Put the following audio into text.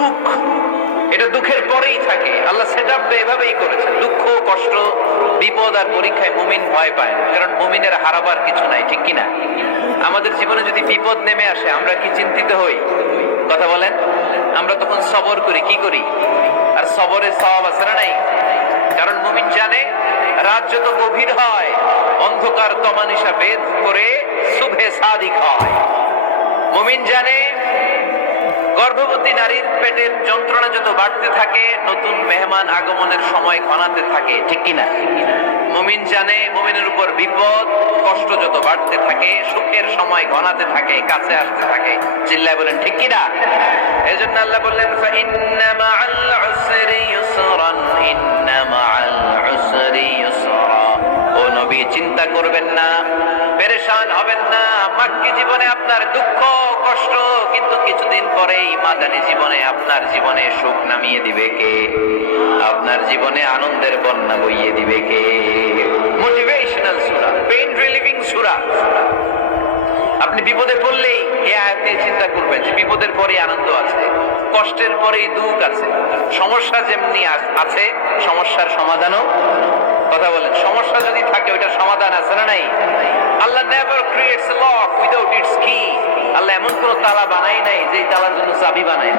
সুখ এটা দুঃখের পরেই থাকে। আল্লাহ সেটআপ এভাবেই করেছেন। দুঃখ, কষ্ট, বিপদ আর পরীক্ষায় মুমিন ভয় পায় না, কারণ মুমিনের হারাবার কিছু নাই, ঠিক কিনা? আমাদের জীবনে যদি বিপদ নেমে আসে আমরা কি চিন্তিত হই? কথা বলেন। আমরা তখন সবর করি, কি করি? আর সবরের সওয়াব আছে না নাই? কারণ মুমিন জানে রাত যত গভীর হয় অন্ধকার তমানিসা ভেদ করে সুবহে সাদিক হয়। মুমিন জানে গর্ভবতী নারীর পেটের যন্ত্রণা যত বাড়তে থাকে নতুন মেহমান আগমনের সময় ঘনাতে থাকে, ঠিক কিনা? মুমিন জানে মুমিনের উপর বিপদ কষ্ট যত বাড়তে থাকে সুখের সময় ঘনাতে থাকে, কাছে আসতে থাকে। চিল্লায় বলেন ঠিক কিনা? এজন্য আল্লাহ বললেন ফাইন্না মাআল উসরি ইউসরান, ইন্না মাআল উসরি ইউসরা। ও নবী, চিন্তা করবেন না, পেরেশান হবেন না। মাক্কি জীবনে আপনার দুঃখ কষ্ট, কিন্তু কিছুদিন পরেই মাদানী জীবনে আপনার জীবনে সুখ নামিয়ে দিবে কে? আপনার জীবনে আনন্দের বন্যা বইয়ে দিবে কে? মোটিভেশনাল সূরা, পেইন রিলিভিং সূরা। আপনি বিপদে পড়লেই এই আয়াত নিয়ে চিন্তা করবেন যে বিপদের পরে আনন্দ আছে, কষ্টের পরেই দুঃখ আছে। সমস্যা যেমনি আছে সমস্যার সমাধানও। কথা বলেন, সমস্যা যদি থাকে ওইটার সমাধান আছে না নাই? Allah never creates a lock without its key. আল্লাহ এমন কোন তালা বানাই নাই যে তালার জন্য চাবি বানায়।